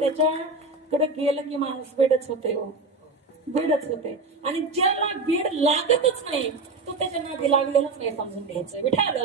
त्याच्याकडे गेलं की माणूस बेडच होते हो, बेडच होते. आणि ज्याला बेड लागतच नाही तो त्याच्या नादी लागलेलाच नाही समजून घ्यायचं. विठाल